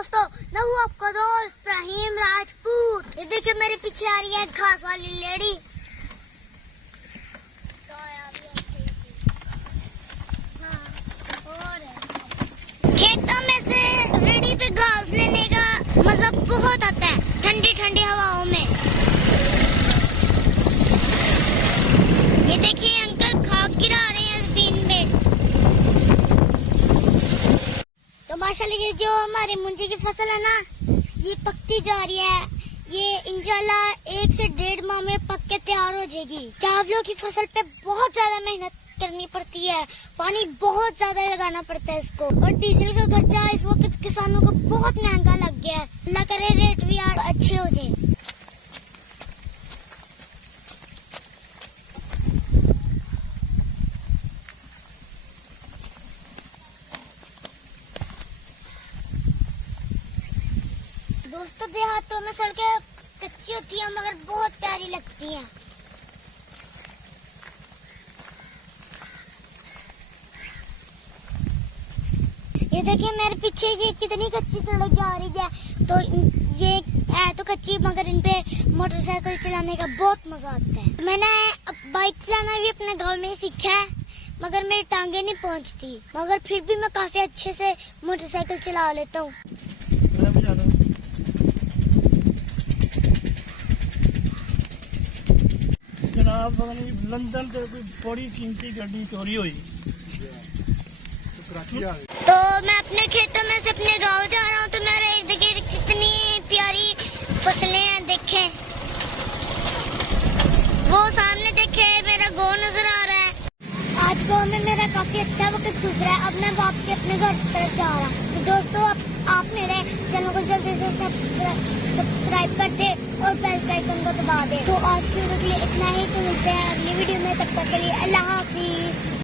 दोस्तों, मैं हूँ आपका दोस्त इब्राहिम राजपूत। ये देखिए मेरे पीछे आ रही है घास वाली लेडी। खेतों में से रेडी पे घास लेने का मजा बहुत आता है ठंडी ठंडी हवाओं में। ये देखिए अंकल खाद गिरा रहे हैं जमीन में। तो माशाल्लाह ये जो हमारे मुंजी की फसल है ना, ये पकती जा रही है। ये इंशाल्लाह 1 से 1.5 माह में पक के तैयार हो जाएगी। चावलों की फसल पे बहुत ज्यादा मेहनत करनी पड़ती है, पानी बहुत ज्यादा लगाना पड़ता है इसको, और डीजल का खर्चा इस वक्त किसानों को बहुत महंगा लग गया है। अल्लाह करे रेट भी अच्छे हो जाए। दोस्तों देहातों में सड़कें कच्ची होती हैं मगर बहुत प्यारी लगती हैं। ये देखिए मेरे पीछे ये कितनी कच्ची सड़क जा रही है। तो ये है तो कच्ची, मगर इन पे मोटरसाइकिल चलाने का बहुत मजा आता है। मैंने बाइक चलाना भी अपने गांव में ही सीखा है, मगर मेरी टांगे नहीं पहुंचती, मगर फिर भी मैं काफी अच्छे से मोटरसाइकिल चला लेता हूँ। जनाब लंदन से कोई बड़ी कीमती गाड़ी चोरी हुई। तो मैं अपने खेतों में से अपने गांव जा रहा हूँ, तो मेरे इर्द गिर्द कितनी प्यारी फसलें हैं। देखें वो सामने, देखे मेरा गांव नजर आ रहा है। आज गांव में मेरा काफी अच्छा वक्त गुजरा है। अब मैं वापस अपने घर की तरफ जा रहा हूँ। तो दोस्तों आप मेरे चैनल को जल्दी से सब्सक्राइब कर दे और बेल के आइकन को दबा दे। तो आज की वीडियो के लिए इतना ही। तो मिलते हैं अगली वीडियो में, तब तक के लिए अल्लाह हाफिज।